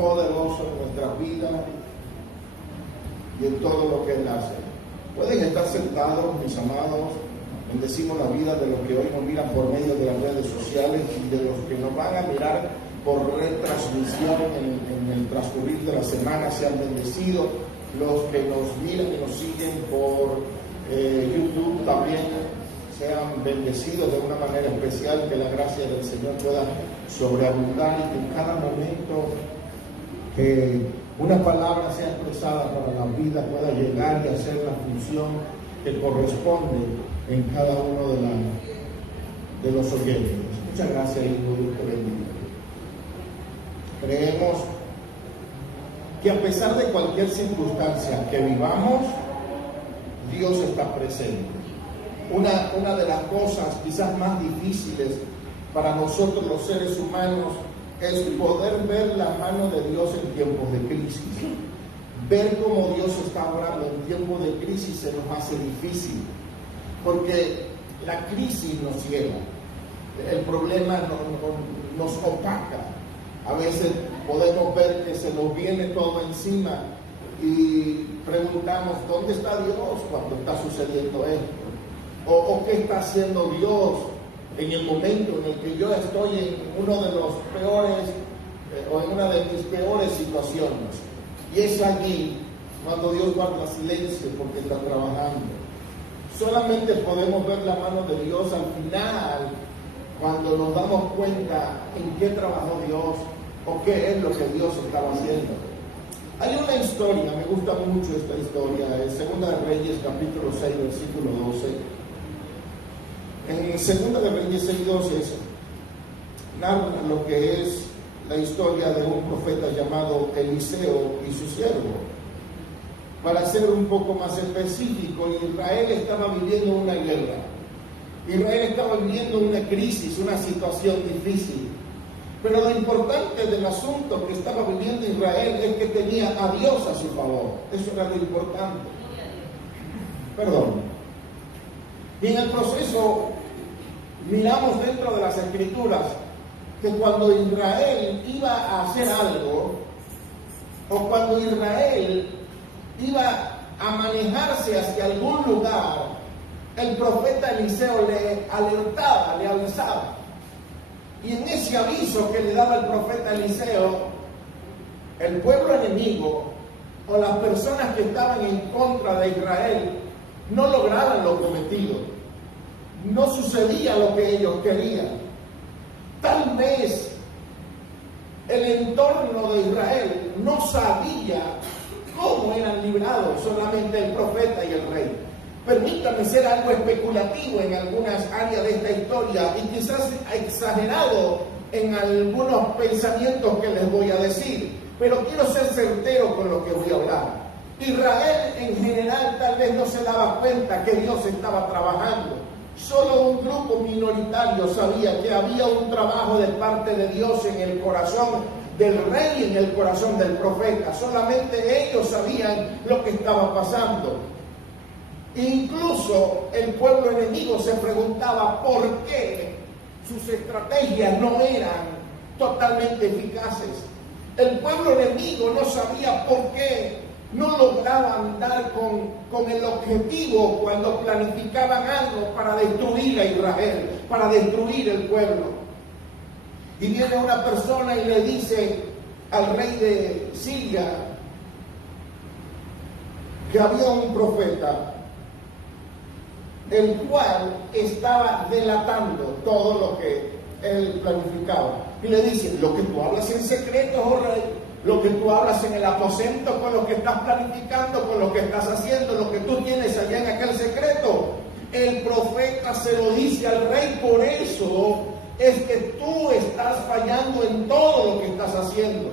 poderoso en nuestra vida y en todo lo que Él hace. Pueden estar sentados, mis amados. Bendecimos la vida de los que hoy nos miran por medio de las redes sociales y de los que nos van a mirar por retransmisión en el transcurrir de la semana. Sean bendecidos los que nos miran y nos siguen por YouTube también. Sean bendecidos de una manera especial, que la gracia del Señor pueda sobreabundar y que en cada momento que una palabra sea expresada para la vida pueda llegar y hacer la función que corresponde en cada uno de los oyentes. Muchas gracias, hijo, Dios te bendiga. Creemos que a pesar de cualquier circunstancia que vivamos, Dios está presente. Una de las cosas quizás más difíciles para nosotros los seres humanos es poder ver la mano de Dios en tiempos de crisis. Ver cómo Dios está obrando en tiempos de crisis se nos hace difícil, porque la crisis nos ciega, el problema nos opaca. A veces podemos ver que se nos viene todo encima y preguntamos, ¿dónde está Dios cuando está sucediendo esto? ¿O qué está haciendo Dios en el momento en el que yo estoy en uno de los peores o en una de mis peores situaciones? Y es allí cuando Dios guarda silencio porque está trabajando. Solamente podemos ver la mano de Dios al final, cuando nos damos cuenta en qué trabajó Dios o qué es lo que Dios estaba haciendo. Hay una historia, me gusta mucho esta historia, en Segunda de Reyes, capítulo 6, versículo 12. En Segunda de Reyes 6:12 narra lo que es la historia de un profeta llamado Eliseo y su siervo. Para ser un poco más específico, Israel estaba viviendo una guerra. Israel estaba viviendo una crisis, una situación difícil. Pero lo importante del asunto que estaba viviendo Israel es que tenía a Dios a su favor. Eso era lo importante. Perdón. Y en el proceso miramos dentro de las Escrituras que cuando Israel iba a hacer algo, o cuando Israel iba a manejarse hacia algún lugar, el profeta Eliseo le alertaba, le avisaba. Y en ese aviso que le daba el profeta Eliseo, el pueblo enemigo o las personas que estaban en contra de Israel no lograban lo prometido. No sucedía lo que ellos querían. Tal vez el entorno de Israel no sabía cómo eran librados, solamente el profeta y el rey. Permítame ser algo especulativo en algunas áreas de esta historia y quizás exagerado en algunos pensamientos que les voy a decir, pero quiero ser certero con lo que voy a hablar. Israel en general tal vez no se daba cuenta que Dios estaba trabajando. Solo un grupo minoritario sabía que había un trabajo de parte de Dios en el corazón del rey y en el corazón del profeta. Solamente ellos sabían lo que estaba pasando. Incluso el pueblo enemigo se preguntaba por qué sus estrategias no eran totalmente eficaces. El pueblo enemigo no sabía por qué no lograban dar con el objetivo cuando planificaban algo para destruir a Israel, para destruir el pueblo. Y viene una persona y le dice al rey de Siria que había un profeta el cual estaba delatando todo lo que él planificaba. Y le dice, lo que tú hablas en secreto, oh rey, lo que tú hablas en el aposento, con lo que estás planificando, con lo que estás haciendo, lo que tú tienes allá en aquel secreto, el profeta se lo dice al rey. Por eso es que tú estás fallando en todo lo que estás haciendo.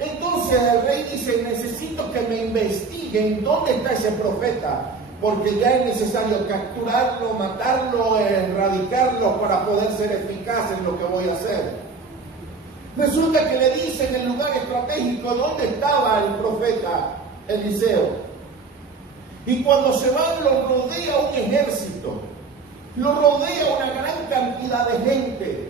Entonces el rey dice, necesito que me investiguen dónde está ese profeta, porque ya es necesario capturarlo, matarlo, erradicarlo para poder ser eficaz en lo que voy a hacer. Resulta que le dice en el lugar estratégico donde estaba el profeta Eliseo. Y cuando se va, lo rodea un ejército, lo rodea una gran cantidad de gente.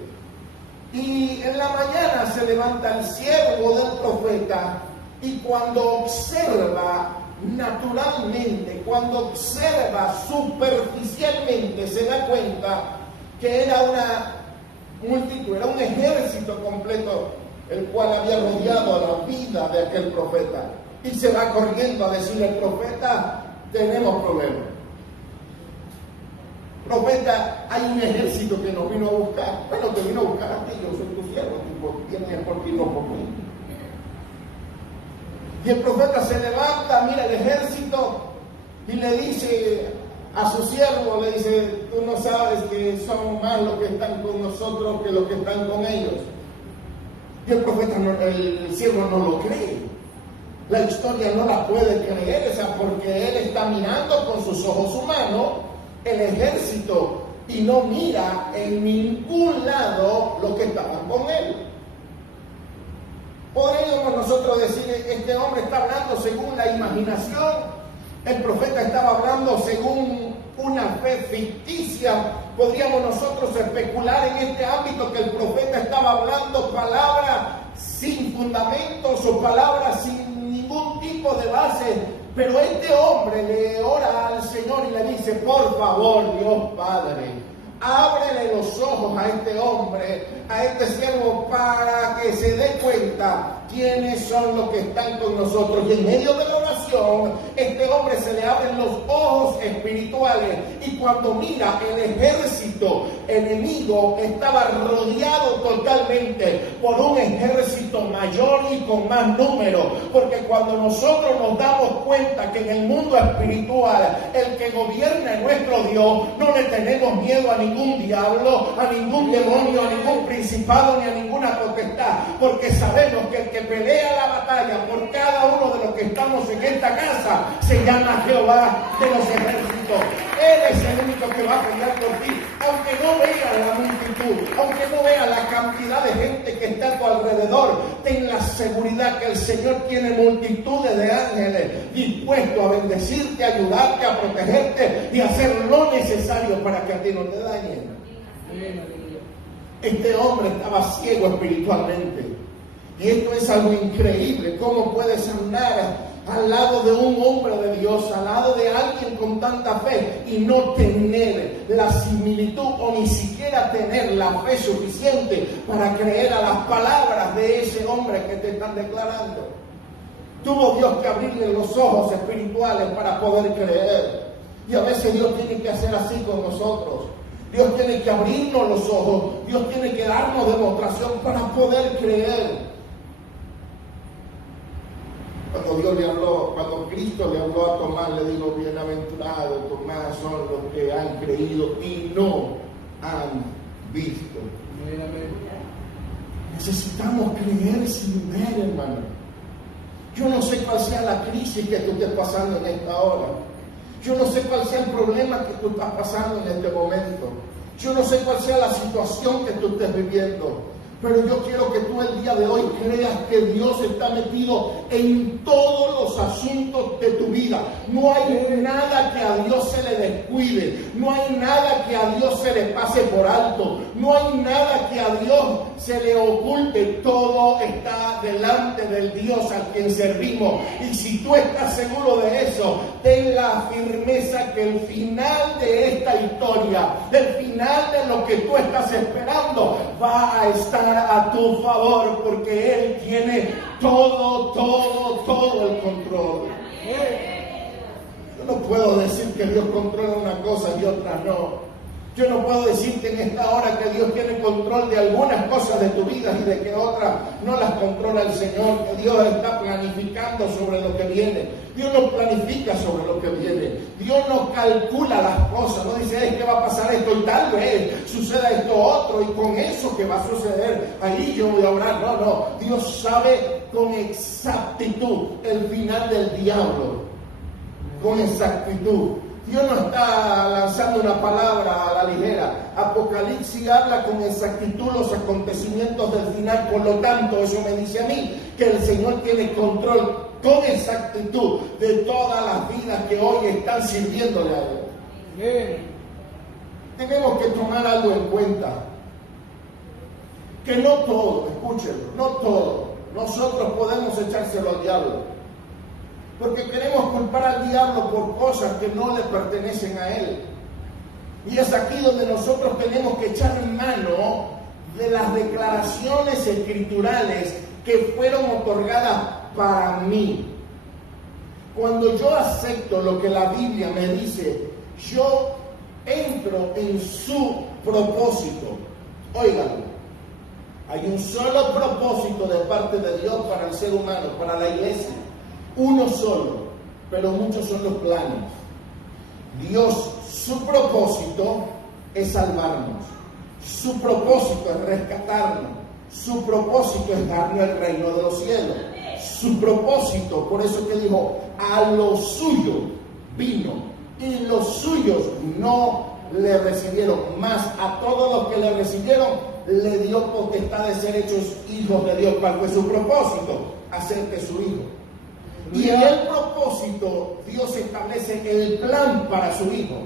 Y en la mañana se levanta el siervo del profeta y cuando observa naturalmente, cuando observa superficialmente, se da cuenta que era una multitud, era un ejército completo el cual había rodeado a la vida de aquel profeta. Y se va corriendo a decirle al profeta: tenemos problemas. Profeta, hay un ejército que nos vino a buscar. Bueno, te vino a buscar a ti, yo soy tu siervo, tienes por ti, no por mí. Y el profeta se levanta, mira el ejército y le dice a su siervo, le dice: tú no sabes que son más los que están con nosotros que los que están con ellos. Y el profeta, el siervo no lo cree. La historia no la puede creer, porque él está mirando con sus ojos humanos el ejército y no mira en ningún lado lo que estaban con él. Podríamos nosotros decir: este hombre está hablando según la imaginación, el profeta estaba hablando según una fe ficticia. Podríamos nosotros especular en este ámbito que el profeta estaba hablando palabras sin fundamentos o palabras sin ningún tipo de base. Pero este hombre le ora al Señor y le dice: por favor, Dios Padre, ábrele los ojos a este hombre, a este siervo, para que se dé cuenta quiénes son los que están con nosotros. Y en medio de la oración, este hombre se le abren los ojos espirituales y cuando mira, el ejército enemigo estaba rodeado totalmente por un ejército mayor y con más número. Porque cuando nosotros nos damos cuenta que en el mundo espiritual el que gobierna es nuestro Dios, no le tenemos miedo a ningún diablo, a ningún demonio, a ningún principado ni a ninguna potestad, porque sabemos que el que pelea la batalla por cada uno de los que estamos en esta casa se llama Jehová de los ejércitos. Él es el único que va a pelear por ti, aunque no vea la multitud, aunque no vea la cantidad de gente que está a tu alrededor. Ten la seguridad que el Señor tiene multitudes de ángeles dispuestos a bendecirte, a ayudarte, a protegerte y a hacer lo necesario para que a ti no te dañen. Este hombre estaba ciego espiritualmente. Y esto es algo increíble. ¿Cómo puedes andar al lado de un hombre de Dios, al lado de alguien con tanta fe y no tener la similitud o ni siquiera tener la fe suficiente para creer a las palabras de ese hombre que te están declarando? Tuvo Dios que abrirle los ojos espirituales para poder creer. Y a veces Dios tiene que hacer así con nosotros. Dios tiene que abrirnos los ojos. Dios tiene que darnos demostración para poder creer. Cuando Cristo le habló a Tomás, le dijo: bienaventurado Tomás son los que han creído y no han visto. Necesitamos creer sin ver, hermano. Yo no sé cuál sea la crisis que tú estés pasando en esta hora. Yo no sé cuál sea el problema que tú estás pasando en este momento. Yo no sé cuál sea la situación que tú estés viviendo. Pero yo quiero que tú el día de hoy creas que Dios está metido en todos los asuntos de tu vida. No hay nada que a Dios se le descuide. No hay nada que a Dios se le pase por alto. No hay nada que a Dios se le oculte. Todo está delante del Dios al quien servimos. Y si tú estás seguro de eso, ten la firmeza que el final de esta historia, el final de lo que tú estás esperando, va a estar a tu favor, porque Él tiene todo el control. Yo no puedo decir que Dios controla una cosa y otra no. Yo no puedo decirte en esta hora que Dios tiene control de algunas cosas de tu vida y de que otras no las controla el Señor, que Dios está planificando sobre lo que viene. Dios no planifica sobre lo que viene. Dios no calcula las cosas, no dice: es que va a pasar esto y tal vez suceda esto otro y con eso que va a suceder, ahí yo voy a orar. No. Dios sabe con exactitud el final del diablo. Con exactitud. Dios no está lanzando una palabra a la ligera. Apocalipsis habla con exactitud los acontecimientos del final. Por lo tanto, eso me dice a mí que el Señor tiene control con exactitud de todas las vidas que hoy están sirviéndole a Él. Tenemos que tomar algo en cuenta. que no todo, escúchenlo, no todo, nosotros podemos echárselo al diablo. Porque queremos culpar al diablo por cosas que no le pertenecen a él. Y es aquí donde nosotros tenemos que echar mano de las declaraciones escriturales que fueron otorgadas para mí. Cuando yo acepto lo que la Biblia me dice, yo entro en su propósito. Óiganlo, hay un solo propósito de parte de Dios para el ser humano, para la iglesia. Uno solo, pero muchos son los planes. Dios, su propósito es salvarnos. Su propósito es rescatarnos. Su propósito es darnos el reino de los cielos. Su propósito, por eso que dijo, a los suyos vino y los suyos no le recibieron, mas a todos los que le recibieron le dio potestad de ser hechos hijos de Dios. ¿Cuál fue su propósito? Hacerte su hijo. Y en el propósito Dios establece el plan para su hijo.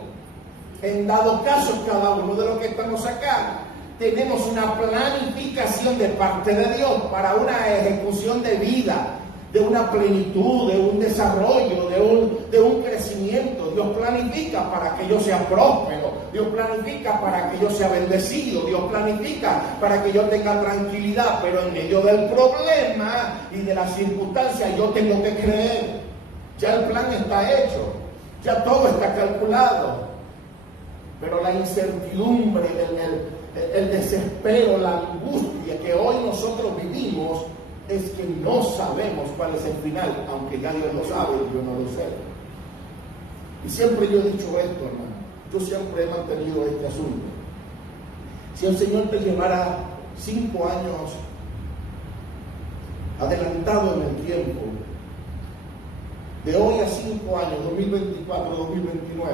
En dado caso, cada uno de los que estamos acá tenemos una planificación de parte de Dios para una ejecución de vida, de una plenitud, de un desarrollo, de un crecimiento. Dios planifica para que yo sea próspero, Dios planifica para que yo sea bendecido, Dios planifica para que yo tenga tranquilidad, pero en medio del problema y de las circunstancias yo tengo que creer. Ya el plan está hecho, ya todo está calculado, pero la incertidumbre, el desespero, la angustia que hoy nosotros vivimos es que no sabemos cuál es el final, aunque ya Dios lo sabe y yo no lo sé. Y siempre yo he dicho esto, hermano, yo siempre he mantenido este asunto. Si el Señor te llevara 5 años adelantado en el tiempo, de hoy a 5 años, 2024, 2029,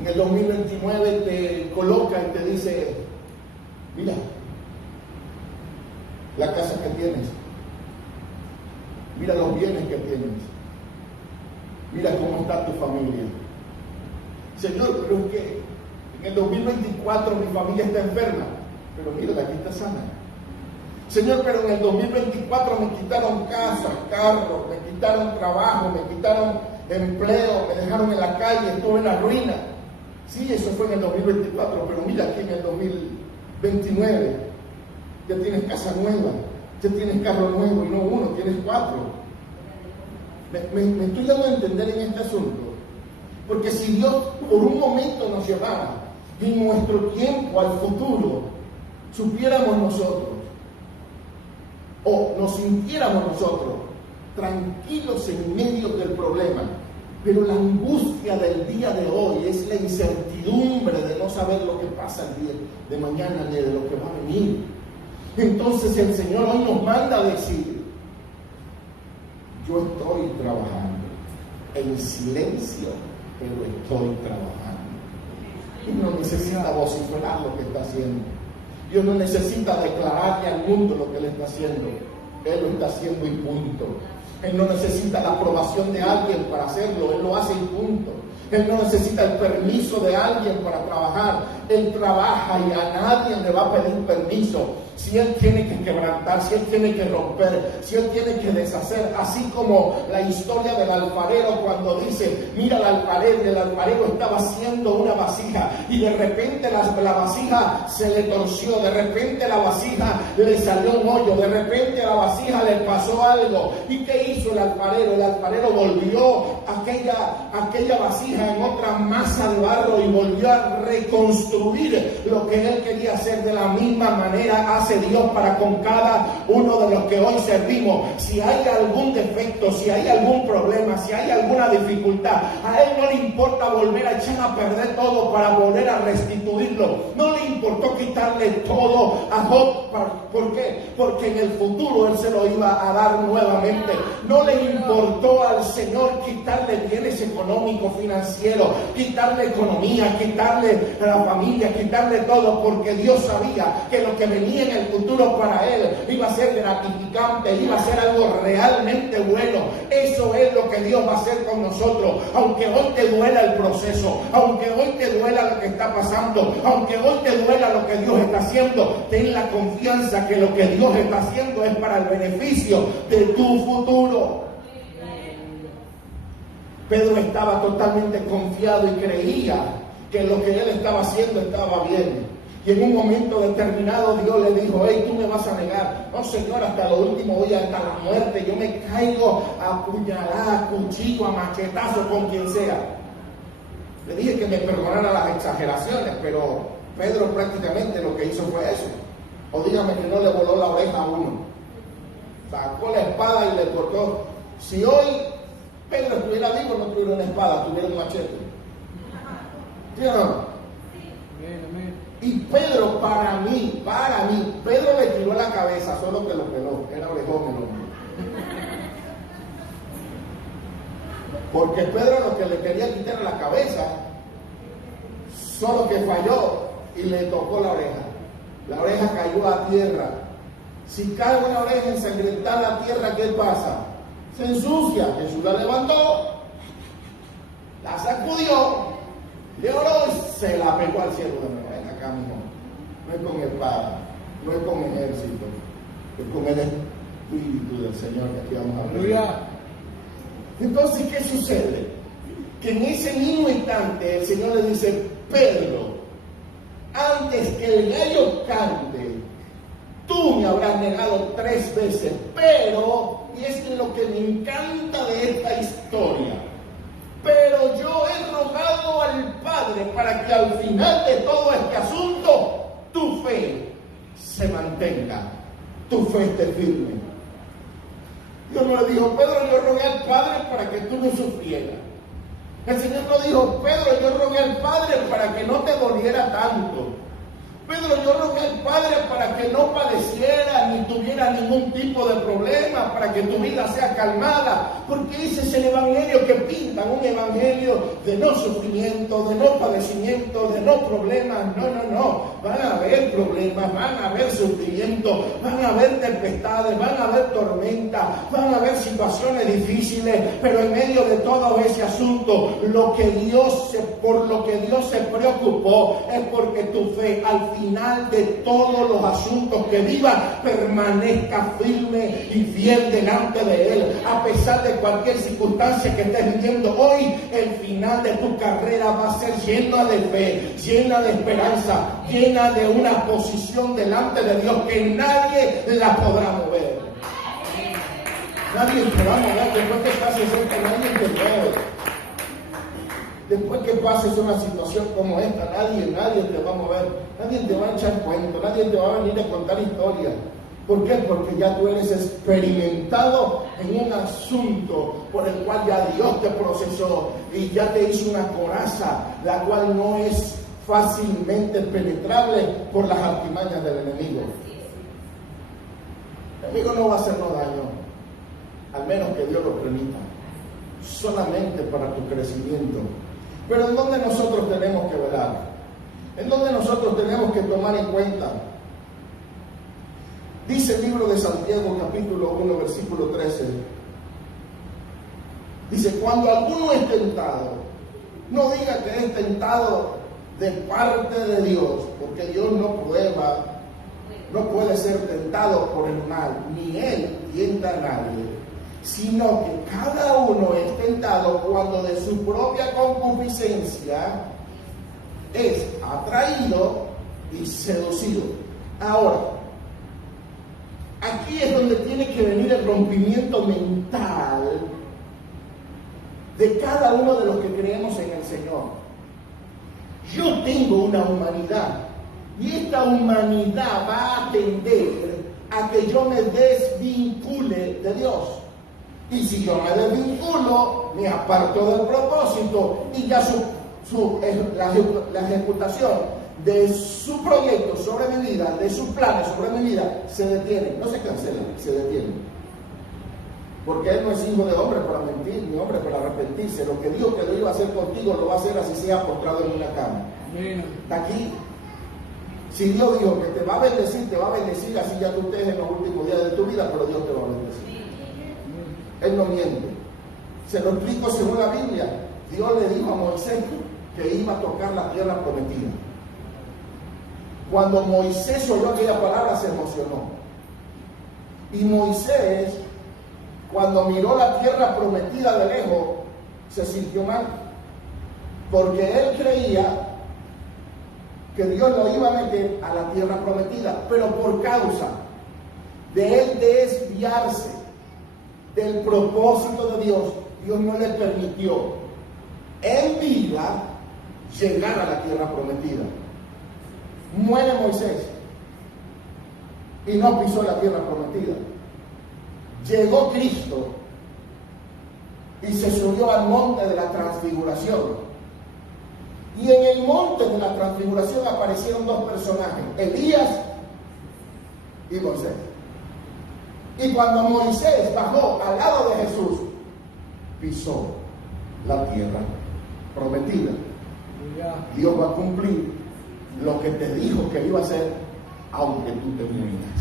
en el 2029 te coloca y te dice, mira, la casa que tienes, mira los bienes que tienes, mira cómo está tu familia. Señor, pero es que en el 2024 mi familia está enferma, pero mira, aquí está sana. Señor, pero en el 2024 me quitaron casa, carro, me quitaron trabajo, me quitaron empleo, me dejaron en la calle, estuve en la ruina. Sí, eso fue en el 2024, pero mira aquí en el 2029, ya tienes casa nueva, ya tienes carro nuevo, y no uno, tienes 4. Me estoy dando a entender en este asunto, porque si Dios por un momento nos llevara en nuestro tiempo al futuro, supiéramos nosotros, o nos sintiéramos nosotros tranquilos en medio del problema. Pero la angustia del día de hoy es la incertidumbre de no saber lo que pasa el día de mañana ni de lo que va a venir. Entonces el Señor hoy nos manda a decir, yo estoy trabajando en silencio, pero estoy trabajando. Y no necesita vociferar lo que está haciendo. Dios no necesita declararle al mundo lo que Él está haciendo. Él lo está haciendo y punto. Él no necesita la aprobación de alguien para hacerlo, Él lo hace y punto. Él no necesita el permiso de alguien para trabajar. Él trabaja y a nadie le va a pedir permiso. Si Él tiene que quebrantar, si Él tiene que romper, si Él tiene que deshacer, así como la historia del alfarero cuando dice, mira el alfarero estaba haciendo una vasija y de repente la vasija se le torció, de repente la vasija le salió un hoyo, de repente a la vasija le pasó algo. ¿Y qué hizo el alfarero? El alfarero volvió aquella vasija en otra masa de barro y volvió a reconstruir lo que Él quería hacer. De la misma manera hace Dios para con cada uno de los que hoy servimos. Si hay algún defecto, si hay algún problema, si hay alguna dificultad, a Él no le importa volver a echar a perder todo para volver a restituirlo. No le importó quitarle todo a Job. ¿Por qué? Porque en el futuro Él se lo iba a dar nuevamente. No le importó al Señor quitarle bienes económicos, financieros, quitarle economía, quitarle la familia, quitarle todo, porque Dios sabía que lo que venía en el futuro para Él iba a ser gratificante, iba a ser algo realmente bueno. Eso es lo que Dios va a hacer con nosotros. Aunque hoy te duela el proceso, aunque hoy te duela lo que está pasando, aunque hoy te duela lo que Dios está haciendo, ten la confianza que lo que Dios está haciendo es para el beneficio de tu futuro. Pedro estaba totalmente confiado y creía que lo que él estaba haciendo estaba bien. Y en un momento determinado Dios le dijo: hey, tú me vas a negar. No, Señor, hasta lo último, voy hasta la muerte. Yo me caigo a puñalada, a cuchillo, a machetazo, con quien sea. Le dije que me perdonara las exageraciones, pero Pedro prácticamente lo que hizo fue eso. O dígame que no le voló la oreja a uno. Sacó la espada y le cortó. Si hoy Pedro estuviera vivo, no tuviera una espada, tuviera un machete. ¿Sí o no? Y Pedro, para mí, Pedro le tiró la cabeza, solo que lo peló, era orejón el hombre. Porque Pedro lo que le quería quitar era la cabeza, solo que falló y le tocó la oreja. La oreja cayó a tierra. Si cae una oreja ensangrentada a la tierra, ¿qué pasa? Se ensucia. Jesús la levantó, la sacudió, le oró y se la pegó al cielo de nuevo. Ven acá, mi hijo. No es con espada, no es con ejército, es con el Espíritu del Señor que aquí vamos a hablar. Entonces, ¿qué sucede? Que en ese mismo instante el Señor le dice: Pedro, antes que el gallo cante, tú me habrás negado 3 veces. Pero, y es lo que me encanta de esta historia, pero yo he rogado al Padre para que al final de todo este asunto tu fe se mantenga, tu fe esté firme. Dios no le dijo: Pedro, yo rogué al Padre para que tú no sufrieras. El Señor no dijo: Pedro, yo rogué al Padre para que no te doliera tanto. Pedro, yo rogué al Padre para que no padecieras ni tuviera ningún tipo de problema, para que tu vida sea calmada. Porque ese es el evangelio que pintan, un evangelio de no sufrimiento, de no padecimiento, de no problemas. No. Van a haber problemas, van a haber sufrimiento, van a haber tempestades, van a haber tormentas, van a haber situaciones difíciles. Pero en medio de todo ese asunto, por lo que Dios se preocupó es porque tu fe al final de todos los asuntos que viva permanezca firme y fiel delante de Él. A pesar de cualquier circunstancia que estés viviendo hoy, el final de tu carrera va a ser llena de fe, llena de esperanza, llena de una posición delante de Dios que nadie la podrá mover. Nadie te va a mover después que pases esto, nadie te mueve. Después que pases una situación como esta, nadie te va a mover, nadie te va a echar cuento, nadie te va a venir a contar historias. ¿Por qué? Porque ya tú eres experimentado en un asunto por el cual ya Dios te procesó y ya te hizo una coraza, la cual no es fácilmente penetrable por las artimañas del enemigo. El enemigo no va a hacernos daño, al menos que Dios lo permita, solamente para tu crecimiento. Pero ¿en dónde nosotros tenemos que velar? ¿En dónde nosotros tenemos que tomar en cuenta? Dice el libro de Santiago, capítulo 1, versículo 13. Dice: cuando alguno es tentado, no diga que es tentado de parte de Dios, porque Dios no puede ser tentado por el mal, ni Él tienta a nadie, sino que cada uno es tentado cuando de su propia concupiscencia es atraído y seducido. Ahora, aquí es donde tiene que venir el rompimiento mental de cada uno de los que creemos en el Señor. Yo tengo una humanidad y esta humanidad va a tender a que yo me desvincule de Dios. Y si yo me desvinculo, me aparto del propósito y ya la ejecutación de su proyecto sobre mi vida, de sus planes sobre mi vida, se detiene. No se cancela, se detiene. Porque Él no es hijo de hombre para mentir, ni hombre para arrepentirse. Lo que dijo que lo iba a hacer contigo, lo va a hacer así sea postrado en una cama. Está aquí. Si Dios dijo que te va a bendecir, así ya tú estés en los últimos días de tu vida, pero Dios te va a bendecir. Él no miente. Se lo explico según la Biblia. Dios le dijo a Moisés que iba a tocar la tierra prometida. Cuando Moisés oyó aquella palabra, se emocionó. Y Moisés, cuando miró la tierra prometida de lejos, se sintió mal. Porque él creía que Dios lo iba a meter a la tierra prometida, pero por causa de él desviarse del propósito de Dios, Dios no le permitió en vida llegar a la tierra prometida. Muere Moisés y no pisó la tierra prometida. Llegó Cristo y se subió al monte de la transfiguración. Y en el monte de la transfiguración aparecieron dos personajes, Elías y Moisés. Y cuando Moisés bajó al lado de Jesús, pisó la tierra prometida. Dios va a cumplir lo que te dijo que iba a hacer, aunque tú te niegues.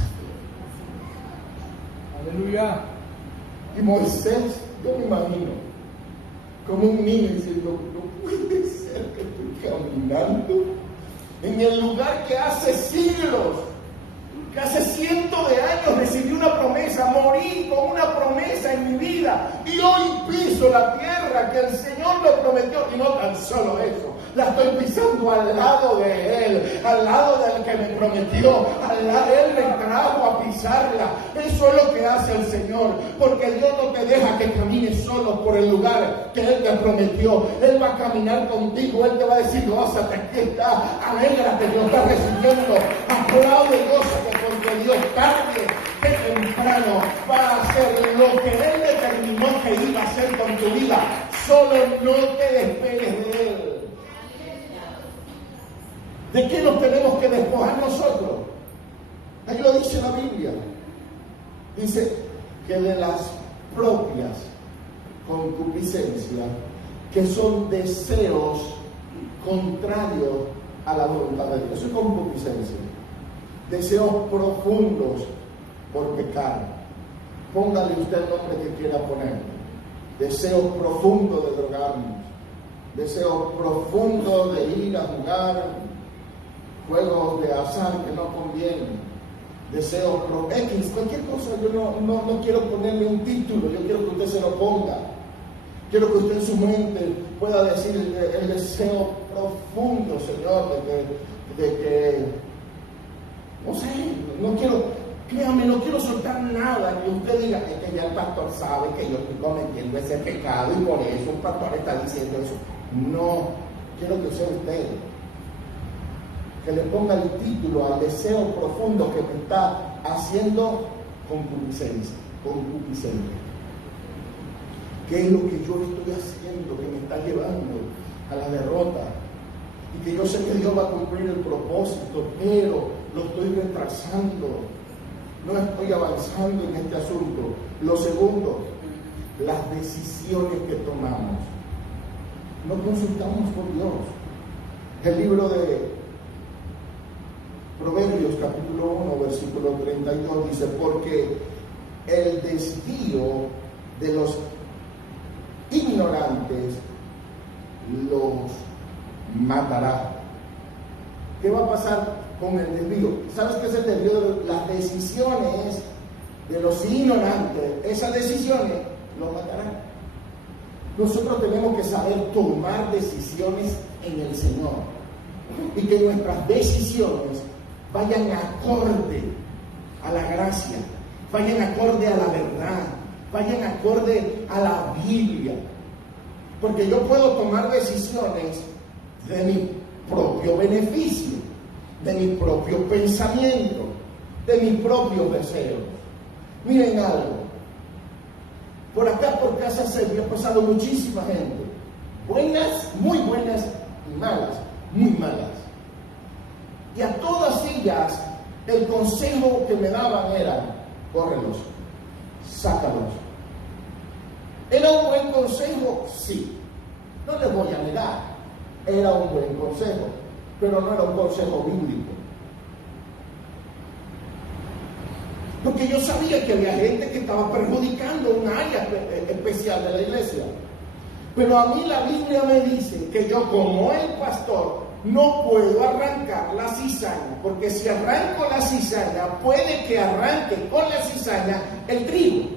Aleluya. Y Moisés, yo me imagino, como un niño diciendo, no puede ser que estoy caminando en el lugar que hace siglos, que hace cientos de años recibí una promesa, morí con una promesa en mi vida y hoy piso la tierra que el Señor me prometió. Y no tan solo eso, la estoy pisando al lado de Él, al lado del que me prometió, al lado de Él me trajo a pisarla. Eso es lo que hace el Señor, porque Dios no te deja que camines solo por el lugar que Él te prometió. Él va a caminar contigo, Él te va a decir, gózate, aquí está, alégrate que lo estás recibiendo, aplaude, gózate, porque Dios tarde que temprano va a hacer lo que Él determinó que iba a hacer con tu vida. Solo no te despegues de Él. ¿De qué nos tenemos que despojar nosotros? Ahí lo dice la Biblia. Dice que de las propias concupiscencias, que son deseos contrarios a la voluntad de Dios. Eso es concupiscencia. Deseos profundos por pecar. Póngale usted el nombre que quiera poner. Deseos profundos de drogarnos. Deseos profundos de ir a jugar juegos de azar que no convienen. Deseos X, cualquier cosa. Yo no quiero ponerle un título. Yo quiero que usted se lo ponga. Quiero que usted en su mente pueda decir el deseo profundo, Señor, de que no sé, no quiero, créame, no quiero soltar nada que usted diga, es que ya el pastor sabe que yo estoy cometiendo ese pecado y por eso el pastor está diciendo eso. No, quiero que sea usted, que le ponga el título al deseo profundo que me está haciendo concupiscencia. ¿Qué es lo que yo estoy haciendo que me está llevando a la derrota? Y que yo sé que Dios va a cumplir el propósito, pero lo estoy retrasando, no estoy avanzando en este asunto. Lo segundo, las decisiones que tomamos. No consultamos con Dios. El libro de Proverbios capítulo 1 versículo 32 dice, porque el desvío de los ignorantes los matará. ¿Qué va a pasar con el desvío? ¿Sabes qué es el desvío? Las decisiones de los ignorantes, esas decisiones los matarán. Nosotros tenemos que saber tomar decisiones en el Señor y que nuestras decisiones vayan acorde a la gracia, vayan acorde a la verdad, vayan acorde a la Biblia. Porque yo puedo tomar decisiones de mi propio beneficio, de mi propio pensamiento, de mis propios deseos. Miren algo, por acá por Casa Selvi ha pasado muchísima gente, buenas, muy buenas y malas, muy malas. Y a todas ellas el consejo que me daban era, córrelos, sácalos. ¿Era un buen consejo? Sí, no les voy a negar, era un buen consejo, pero no era un consejo bíblico. Porque yo sabía que había gente que estaba perjudicando un área cizaña especial de la iglesia. Pero a mí la Biblia me dice que yo, como el pastor, no puedo arrancar la cizaña, porque si arranco la cizaña, puede que arranque con la cizaña el trigo.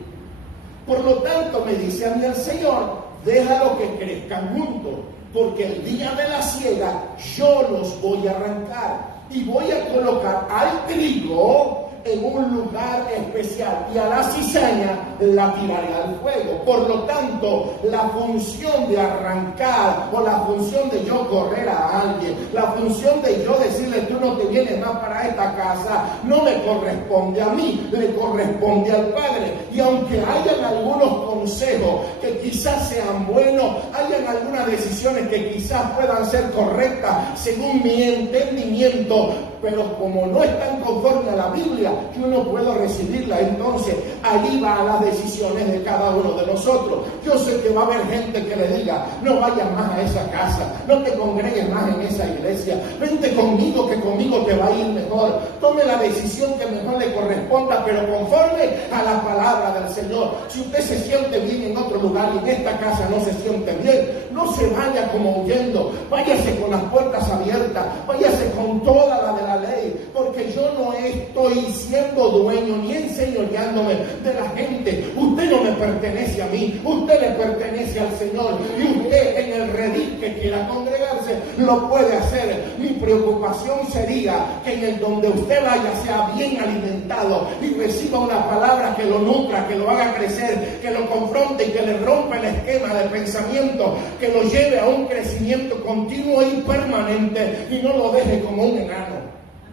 Por lo tanto, me dice a mí el Señor, déjalo que crezcan juntos, porque el día de la siega yo los voy a arrancar y voy a colocar al trigo en un lugar especial y a la cizaña la tiraré al fuego. Por lo tanto, la función de arrancar o la función de yo correr a alguien, la función de yo decirle tú no te vienes más para esta casa, no le corresponde a mí, le corresponde al Padre. Y aunque hayan algunos consejos que quizás sean buenos, hayan algunas decisiones que quizás puedan ser correctas según mi entendimiento, pero como no están conforme a la Biblia, yo no puedo recibirla. Entonces, allí van las decisiones de cada uno de nosotros. Yo sé que va a haber gente que le diga, no vayas más a esa casa, no te congregues más en esa iglesia, vente conmigo que conmigo te va a ir mejor. Tome la decisión que mejor le corresponda, pero conforme a la palabra del Señor. Si usted se siente bien en otro lugar y en esta casa no se siente bien, no se vaya como huyendo, váyase con las puertas abiertas, váyase con toda la de la ley, porque yo no estoy siendo dueño ni enseñoreándome de la gente. Usted no me pertenece a mí, usted le pertenece al Señor, y usted en el redil que quiera congregarse lo puede hacer. Mi preocupación sería que en el donde usted vaya sea bien alimentado y reciba una palabra que lo nutra, que lo haga crecer, que lo confronte y que le rompa el esquema de pensamiento, que lo lleve a un crecimiento continuo y permanente y no lo deje como un enano.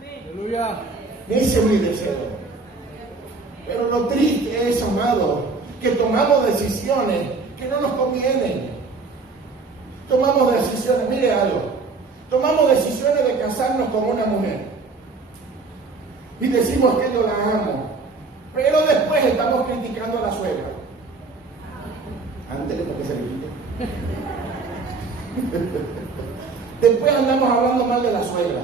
Aleluya. Ese es mi deseo. Pero lo triste es, amado, que tomamos decisiones que no nos convienen. Tomamos decisiones, mire algo, tomamos decisiones de casarnos con una mujer y decimos que yo la amo, pero después estamos criticando a la suegra. Ándele porque se le quite. Después andamos hablando mal de la suegra.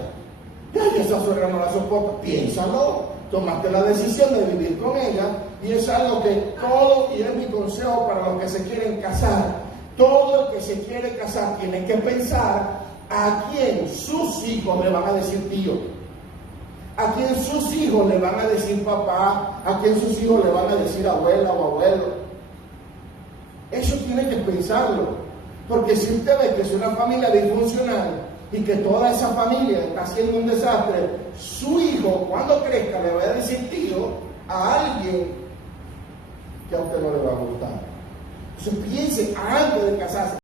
Ay, esa suegra no la soporta. Piénsalo, tomaste la decisión de vivir con ella y es algo que todo, y es mi consejo para los que se quieren casar, todo el que se quiere casar tiene que pensar a quién sus hijos le van a decir tío, a quién sus hijos le van a decir papá, a quién sus hijos le van a decir abuela o abuelo. Eso tiene que pensarlo, porque si usted ve que es una familia disfuncional y que toda esa familia está haciendo un desastre, su hijo cuando crezca le va a decir tío a alguien que a usted no le va a gustar. Entonces piense antes de casarse.